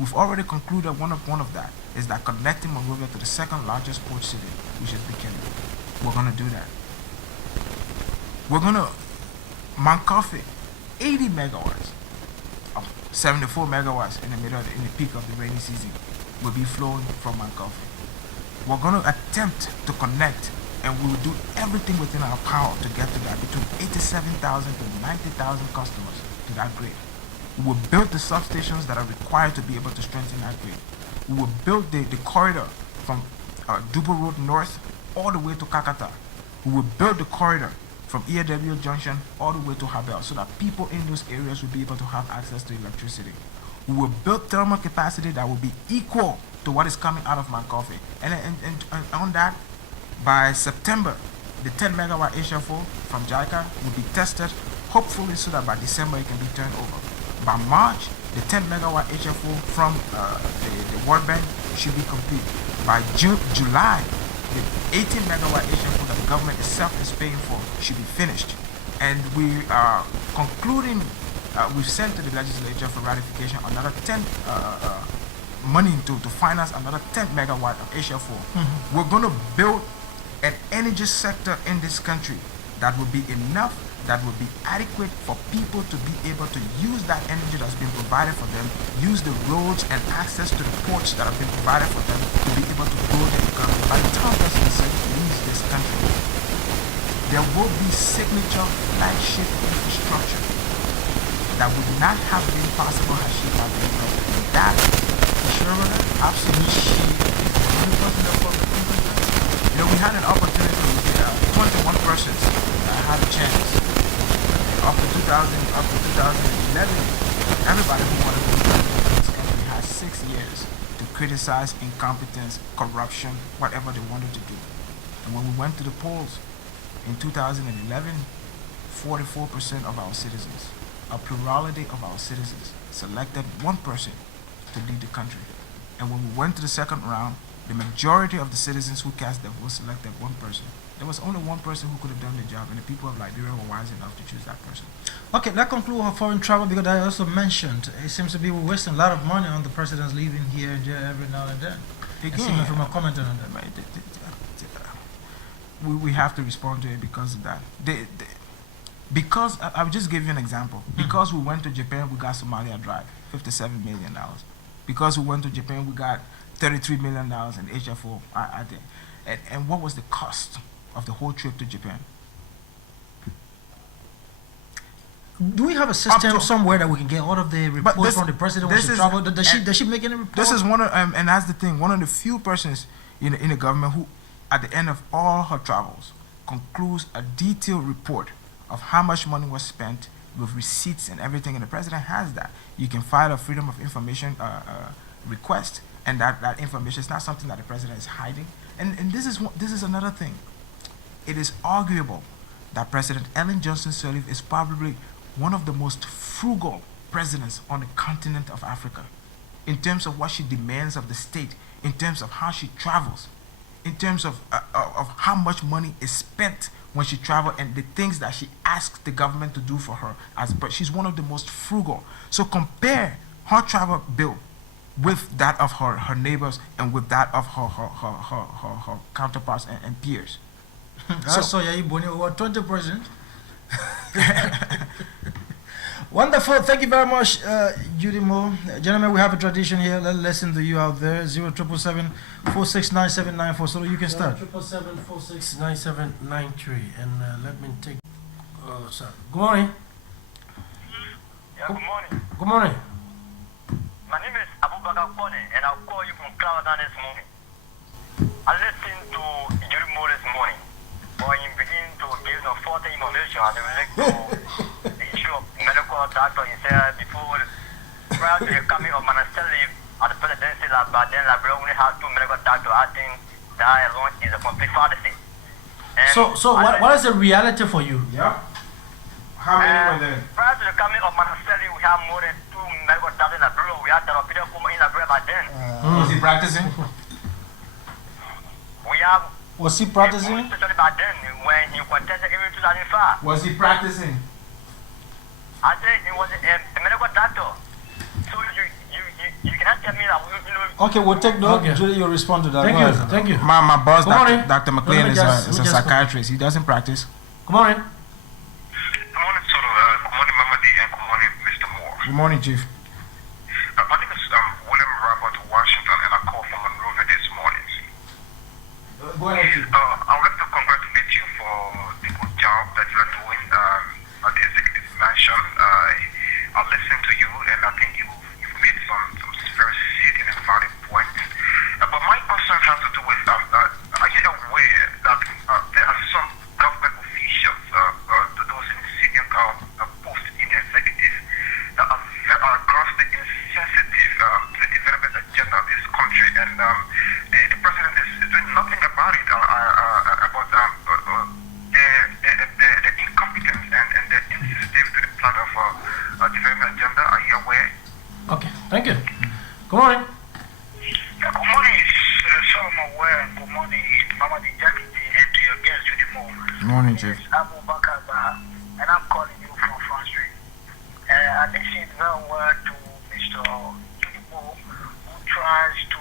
We've already concluded one of that is that connecting Monrovia to the second largest port city, which is Bikini. We're gonna do that. We're gonna Mount Coffee, 80 megawatts of 74 megawatts in the middle of in the peak of the rainy season will be flown from Montgomery. We're going to attempt to connect, and we will do everything within our power to get to that, between 87,000 to 90,000 customers to that grid. We will build the substations that are required to be able to strengthen that grid. We will build the corridor from Dubu Road North all the way to Kakata. We will build the corridor from EAW Junction all the way to Habel so that people in those areas will be able to have access to electricity. We will build thermal capacity that will be equal to what is coming out of Montgomery. And on that, by September, the 10 megawatt HFO from JICA will be tested, hopefully so that by December it can be turned over. By March, the 10 megawatt HFO from the World Bank should be complete. By July, the 18 megawatt HFO that the government itself is paying for should be finished. And we are concluding, we've sent to the legislature for ratification another 10 money to finance another 10 megawatt of HFO. We're going to build an energy sector in this country that will be enough, that will be adequate for people to be able to use that energy that's been provided for them, use the roads and access to the ports that have been provided for them to be able to grow the economy. By the time President Sirleaf leaves this country, there will be signature flagship infrastructure that would not have been possible had she not been built. That sure absolutely 100% of we had an opportunity with 21 persons that had a chance. Up to 2011, everybody who wanted to be president of this country had 6 years to criticize incompetence, corruption, whatever they wanted to do. And when we went to the polls in 2011, 44% of our citizens, a plurality of our citizens, selected one person to lead the country. And when we went to the second round, the majority of the citizens who cast their vote selected one person. There was only one person who could have done the job, and the people of Liberia were wise enough to choose that person. Okay, let's conclude our foreign travel, because I also mentioned it seems to be we're wasting a lot of money on the president's leaving here and there every now and then. Simeon from a commenter on that. We have to respond to it because of that. Because I'll just give you an example. Because we went to Japan, we got Somalia Drive, $57 million. Because we went to Japan, we got $33 million in HFO. And what was the cost of the whole trip to Japan? Do we have a system somewhere that we can get all of the reports from the president when she travel? Does she make any reports? This is one of, and that's the thing, one of the few persons in the government who, at the end of all her travels, concludes a detailed report of how much money was spent with receipts and everything, and the president has that. You can file a Freedom of Information request, and that information is not something that the president is hiding. And this is another thing. It is arguable that President Ellen Johnson Sirleaf is probably one of the most frugal presidents on the continent of Africa, in terms of what she demands of the state, in terms of how she travels, in terms of how much money is spent when she travels, and the things that she asks the government to do for her. But she's one of the most frugal. So compare her travel bill with that of her neighbors and with that of her counterparts and peers. So yeah, you born over 20%. Wonderful. Thank you very much, Gyude Moore. Gentlemen, we have a tradition here. Let's listen to you out there. 0777 469794. So you can start. 777 469793. And let me take. Sorry. Good morning. Yeah, good morning. Good morning. My name is Abubakar Kone, and I'll call you from Cloudon this morning. I listened to Gyude Moore this morning, but he began to give some further information as it relates to the issue of medical doctor. He said prior to the coming of President Sirleaf at the presidency, but then Liberia only has 2 medical doctors. I think that alone is a complete fallacy. So what is the reality for you? Yeah. How many were there? Prior to the coming of President Sirleaf, we have more than 2 medical doctors in Liberia. We had therapeutic in Liberia by then. Was he practicing? We have. Was he practicing? Especially by then, when he contested in 2005. Was he practicing? I said he was a medical doctor. So you cannot tell me that you know. Okay, we'll take note. Okay. Julie, you'll respond to that. Thank you. Thank you. My boss, Good morning. Dr. McLean, Let me is a just psychiatrist. He doesn't practice. Good morning. Good morning, Solo. Good morning, Mamadi, and good morning, Mr. Moore. Good morning, Chief. Go ahead, Chief. I would like to congratulate you for the good job that you are doing at the executive mansion. I listened to you, and I think you've made some very serious and valid points. But my question has to do with, are you aware that there are some government officials, those in senior posts in executive, that are grossly insensitive to the development agenda of this country, and the president is doing nothing about it, about the incompetence and the insensitivity to the plan of development agenda. Are you aware? Okay, thank you. Good morning. Good morning, Solomon Ware, and good morning, Mama Dijaki, and to your guest, Gyude Moore. Good morning, Chief. This is Abu Bakar, and I'm calling you from Front Street. I listened very well to Mr. Gyude Moore, who tries to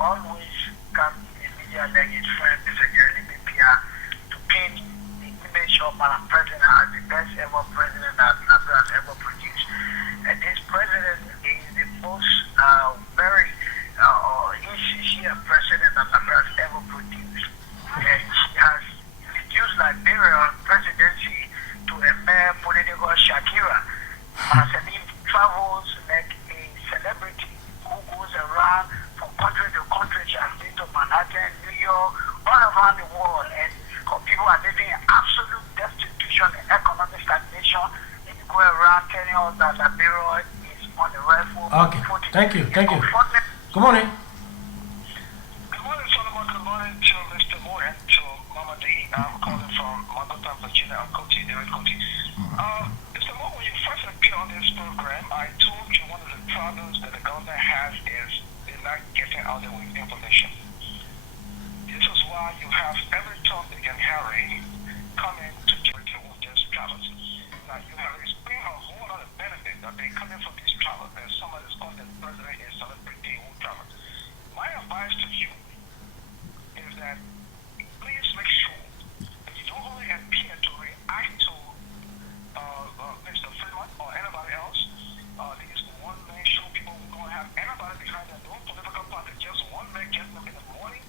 always come in the media like his friend, Mr. Liberia, to paint the image of Madam President as the best ever president that Liberia has ever produced. And this president is the most very insincere president that Liberia has ever produced. And she has reduced Liberia presidency to a mere political Shakira. Salim travels like a celebrity who goes around from country to country. She has been to Manhattan, New York, all around the world, and people are living in absolute destitution and economic stagnation. And you go around telling us that Liberia is on the right foot. Okay, thank you. Good morning. Good morning, Solomon. Good morning to Mr. Moore and to Mama D. I'm calling from Montgomery, Virginia. I'm Coty, David Coty. Mr. Moore, when you first appeared on this program, I told you one of the problems that the government has is they're not getting out there with information. This is why you have every Tom, Dick, and Harry coming to Georgia with just travels. Now, you have explained a whole lot of benefits that they coming from these travels, and some of this called the president is celebrity who travels. My advice to you is that please make sure that you don't only appear to react to Mr. Freeman or anybody else. These one-man show people who don't have anybody behind their own political party, just one man getting up in the morning,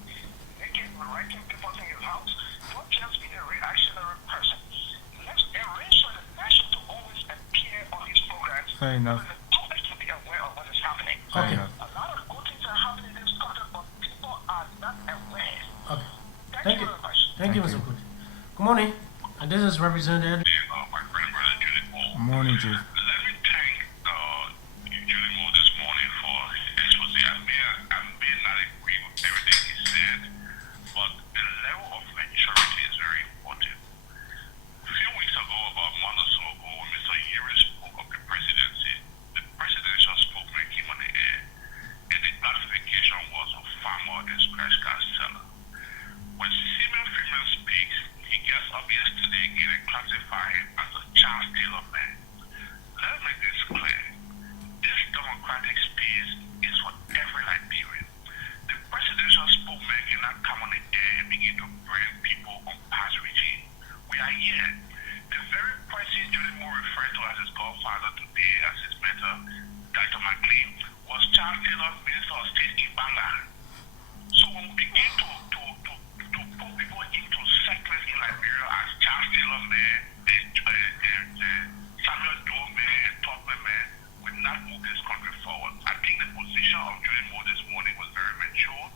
making writing people in his house. Don't just be a reactionary person. Let's arrange for the nation to always appear on these programs. Fair enough. So the public to be aware of what is happening. Okay. A lot of good things are happening in this country, but people are not aware. Okay. Thank you Thank you. very much. Thank you, Mr. Coty. Good morning. And this is Representative. My friend, Brother Gyude Moore. Good morning, Chief. Let me thank Gyude Moore this morning for expose. I may not agree with everything he said, but the level of maturity is very important. A few weeks ago, about a month or so ago, when Mr. Yeri spoke of the presidency, the presidential spokesman came on the air, and the classification was a farmer and scratch card seller. When Simeon Freeman speaks, he gets up yesterday again and classify him as a child stealer man. Let's make this clear. This democratic space is for every Liberian. The presidential spokesman cannot come on the air and begin to brand people on past regime. We are here. The very person Gyude Moore referred to as his godfather today, as his mentor, Dr. McLean, was Charles Taylor, Minister of State in Banga. So when we begin to put people into sectors in Liberia as Charles Taylor man, Samuel Doe man, and Tubman man, will not move this country forward. I think the position of Gyude Moore this morning was very mature.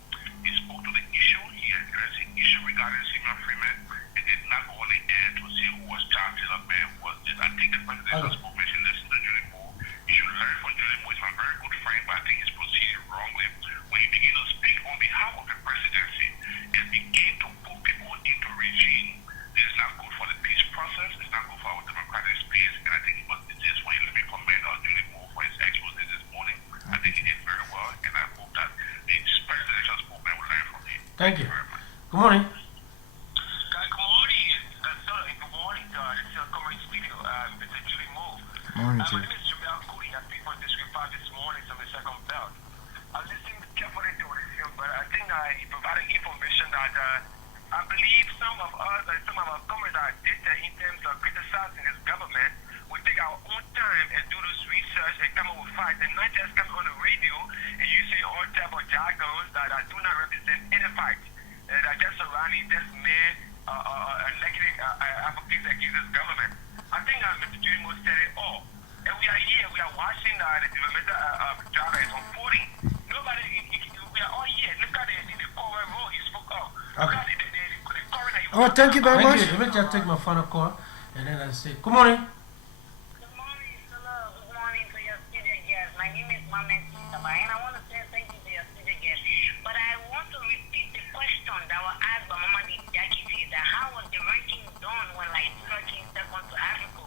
He spoke to the issue. He addressed the issue regarding Simeon Freeman, and did not go on the air to say who was Charles Taylor man, who was this. I think the presidential spokesman should listen to Gyude Moore. He should learn from Gyude Moore. He's my very good friend, but I think he's proceeding wrongly when he began to speak on behalf of the presidency and begin to put people into regime. This is not good for the peace process. It's not good for our democratic space. And I think it was this way. Let me commend on Gyude Moore for his expose this morning. I think he did very well, and I hope that the presidential spokesman will learn from him. Thank you. Very much. Good morning. Good morning. Good morning, this is Comrade Studio, Mr. Gyude Moore. Morning, My Chief. name is Jamel Kuri. I speak for District 5 this morning from the second belt. I listened carefully to him, but I think he provided information that I believe some of us and some of our comrades are addicted in terms of criticizing his government. We take our own time and do this research and come up with facts, and not just come on the radio and you say all type of jargons that do not represent any facts. They're just surrounding this mere negative advocates against this government. I think Mr. Gyude Moore said it all. And we are here, we are watching the developmental drama is unfolding. Nobody, we are all here. Look at the forward role he spoke of. Look at the coroner. Oh, thank you very much. Let me just take my final call and then I say, good morning. Good morning, hello. Good morning to your studio guest. My name is Mohammed Saba, and I want to say thank you to your studio guest. But I want to repeat the question that was asked by Mama Diakiti, that how was the ranking done when Liberia came second to Africa?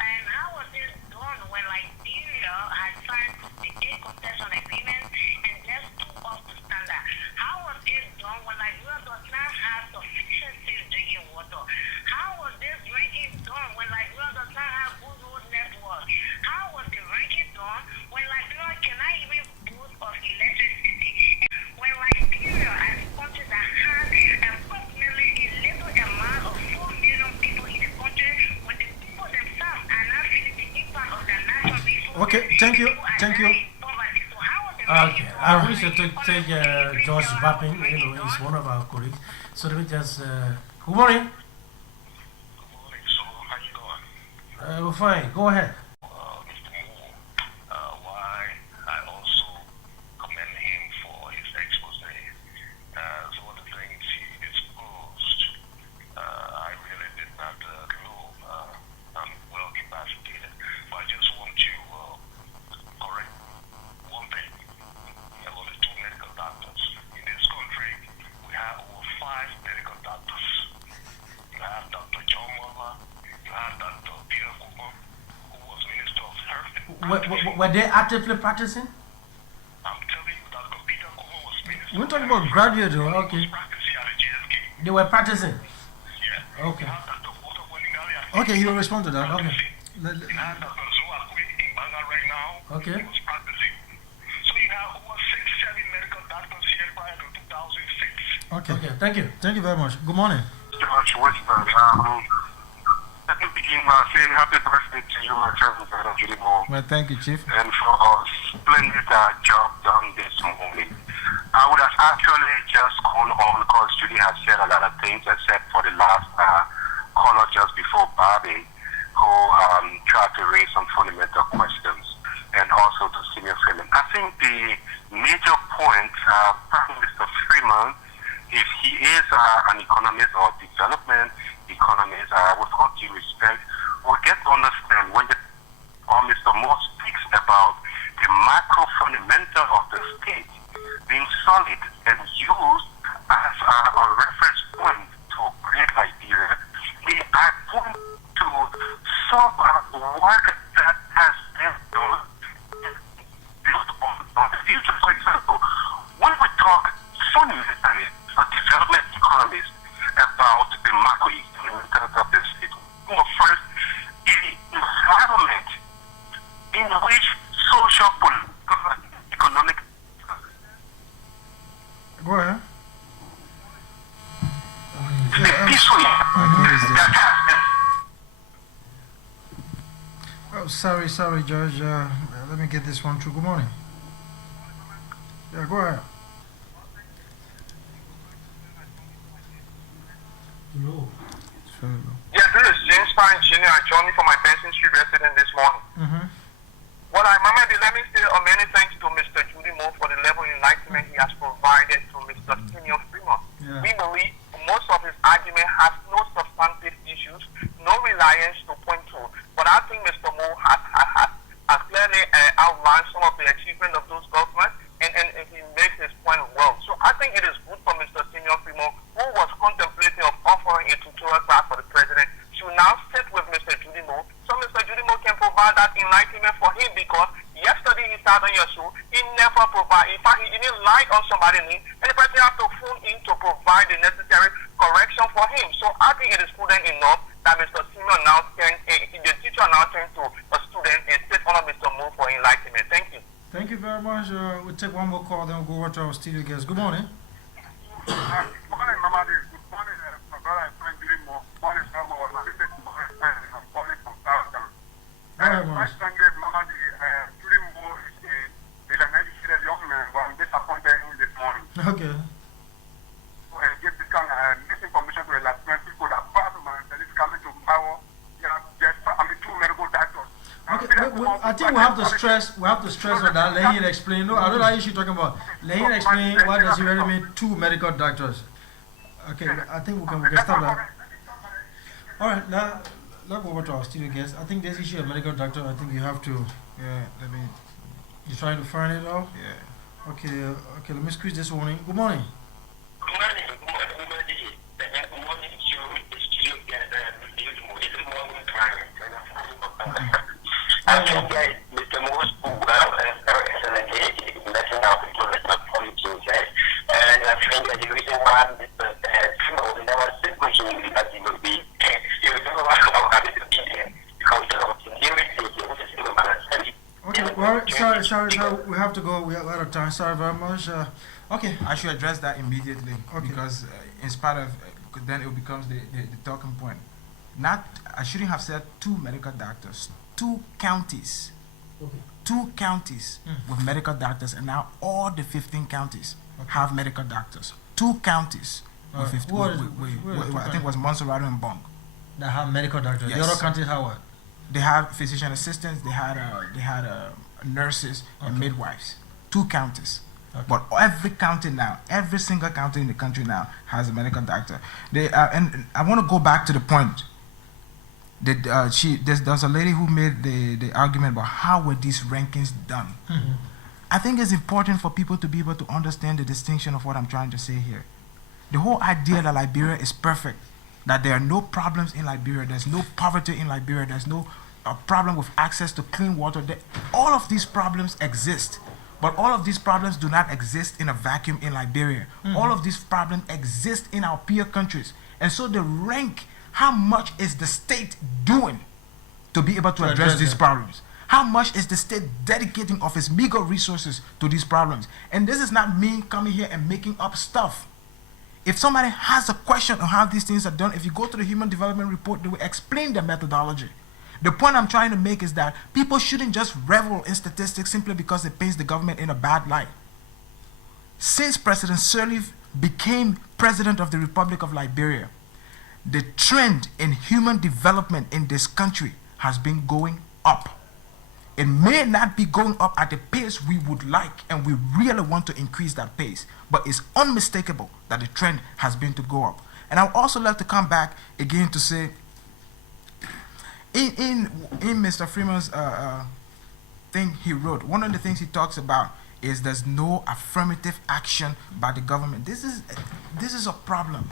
And how was it done when Liberia had signed the 8 concession agreement and just took off the standard? How was it done when Liberia does not have sufficient safe drinking water? How was this ranking done when Liberia does not have good road network? How was the ranking done when Liberia cannot even boast of electricity? When Liberia, as a country that has approximately a little amount of 4 million people in the country, when the people themselves are not feeling the impact of their natural resources. Okay, thank you, thank you. So how was the Okay, ranking I done wish to take George Bappin, he's one of our colleagues. So let me just, good morning. Good morning, so how you doing? We're fine, go ahead. Mr. Moore, why I also commend him for his expose. Some of the things he exposed, I really did not know. I'm well capacitated, but I just want to correct one thing about the 2 medical doctors. In this country, we have over 5 medical doctors. You have Dr. John Muller, you have Dr. Peter Cooper, who was Minister of Health. Were they actively practicing? I'm telling you, Dr. Peter Cooper was Minister We're of talking Health. about graduate though. Okay. Practicing at the JSK. They were practicing. Yeah. Okay. You have Dr. Walter Wenningali. Okay, he will respond to that. Okay. Let- You have Dr. Zoakwe in Banga right now. Okay. He was practicing. So you have over 6-7 medical doctors here prior to 2006. Okay. Okay, thank you. Thank you very much. Good morning. George Whisper. Let me begin by saying happy birthday to you, my cousin, Brother Gyude Moore, Well, thank you, Chief. and for a splendid job done this morning. I would have actually just gone on because Judy has said a lot of things except for the last caller just before Bobby, who tried to raise some fundamental questions, and also to Simeon Freeman. I think the major point, Prime Minister Freeman, if he is an economist or development economist, with all due respect, we get to understand when Mr. Moore speaks about the macro fundamental of the state being solid and used as a reference point to create Liberia, I point to some work that has been done built on the future. For example, when we talk fundamentally as development economists about the macro fundamentals of the state, we go first in the environment in which social, political, economic. Go ahead. This way, that has been. Oh, sorry, George. Let me get this one through. Good morning. Yeah, go ahead. No. Yeah, this is James Pine Jr. I joined me for my Benson Street resident this morning. Mm-hmm. Well, Mama, let me say many thanks to Mr. Gyude Moore for the level of enlightenment he has provided to Mr. Simeon Freeman. Yeah. We believe most of his argument has no substantive issues, no reliance to point to. But I think Mr. Moore has clearly outlined some of the achievements of those governments, and he makes his point well. So I think it is good for Mr. Simeon Freeman, who was contemplating of offering a tutorial class for the president, to now sit with Mr. Gyude Moore, so Mr. Gyude Moore can provide that enlightenment for him, because yesterday he started on your show, he never provided, in fact, he didn't lie on somebody's name, and the president has to phone in to provide the necessary correction for him. So I think it is prudent enough that Mr. Simeon now the teacher now turns to a student and sit under Mr. Moore for enlightenment. Thank you. Thank you very much. We'll take one more call, then we'll go over to our studio guest. Good morning. Good morning, Mama. Good morning, my brother and friend Gyude Moore. Morning, Mama. I'm calling from Southtown. Alright, My Morris. son gave Mama Gyude Moore is an educated young man, but I'm disappointed in him this morning. Okay. So, give think we have to stress on that. Let him explain. No, I don't know how you talking about. Let him explain why does he really mean 2 medical doctors. Okay, I think we can stop that. All right, now let's go over to our studio guest. I think this issue of medical doctor, I think you have to. Yeah, let me. You're trying to find it out. Yeah. Okay, let me squeeze this one in. Good morning. Good morning to the studio guest, Gyude Moore. This is morning time. I think that Mr. Moore spoke well and very excellently, letting out people that are politics. And I think that the reason why Mr. Freeman never said much is that he would be, you know, about it to be there because of the security. Okay, well, sorry, we have to go. We are out of time. Sorry very much. Okay. I should address that immediately Okay. because in spite of, then it becomes the talking point. I shouldn't have said 2 medical doctors, 2 counties. Okay. 2 counties with medical doctors, and now all the 15 counties have medical doctors. 2 counties with 15. I think it was Montserrat and Bong. That have medical doctors. Yes. The other countries have what? They had physician assistants. They had nurses and midwives. 2 counties. Okay. But every county now, every single county in the country now has a medical doctor. And I want to go back to the point. There's a lady who made the argument about how were these rankings done. Mm-hmm. I think it's important for people to be able to understand the distinction of what I'm trying to say here. The whole idea that Liberia is perfect, that there are no problems in Liberia, there's no poverty in Liberia, there's no problem with access to clean water. All of these problems exist, but all of these problems do not exist in a vacuum in Liberia. Mm-hmm. All of these problems exist in our peer countries. And so the rank, how much is the state doing to be able to address these problems? How much is the state dedicating of its meager resources to these problems? And this is not me coming here and making up stuff. If somebody has a question on how these things are done, if you go to the Human Development Report, they will explain the methodology. The point I'm trying to make is that people shouldn't just revel in statistics simply because it paints the government in a bad light. Since President Sirleaf became president of the Republic of Liberia, the trend in human development in this country has been going up. It may not be going up at the pace we would like, and we really want to increase that pace, but it's unmistakable that the trend has been to go up. And I would also like to come back again to say, in Mr. Freeman's thing he wrote, one of the things he talks about is there's no affirmative action by the government. This is a problem.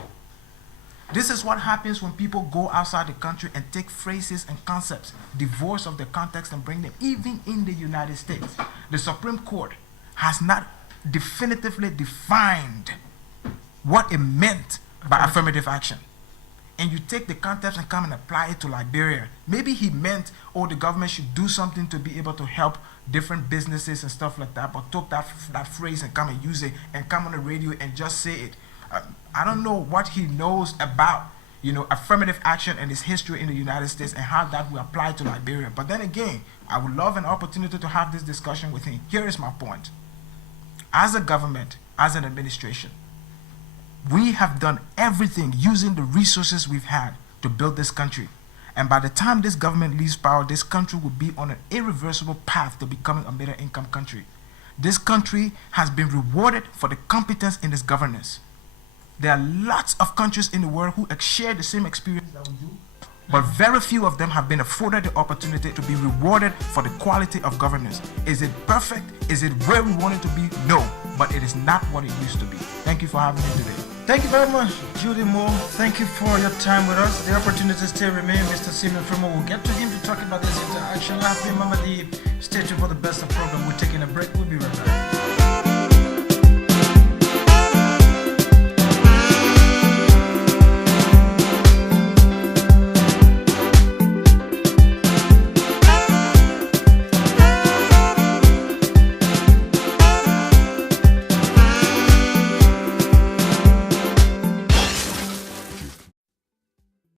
This is what happens when people go outside the country and take phrases and concepts, divorce of the context, and bring them. Even in the United States, the Supreme Court has not definitively defined what it meant by affirmative action. And you take the concepts and come and apply it to Liberia. Maybe he meant, oh, the government should do something to be able to help different businesses and stuff like that, but took that phrase and come and use it and come on the radio and just say it. I don't know what he knows about, affirmative action and its history in the United States and how that will apply to Liberia. But then again, I would love an opportunity to have this discussion with him. Here is my point. As a government, as an administration, we have done everything using the resources we've had to build this country. And by the time this government leaves power, this country will be on an irreversible path to becoming a middle income country. This country has been rewarded for the competence in its governance. There are lots of countries in the world who share the same experience that we do, but very few of them have been afforded the opportunity to be rewarded for the quality of governance. Is it perfect? Is it where we want it to be? No, but it is not what it used to be. Thank you for having me today. Thank you very much, Gyude Moore. Thank you for your time with us. The opportunity still remains. Mr. Simeon Freeman, we'll get to him to talk about this interaction. I have to remember the stay tuned for the best of program. We're taking a break. We'll be right back.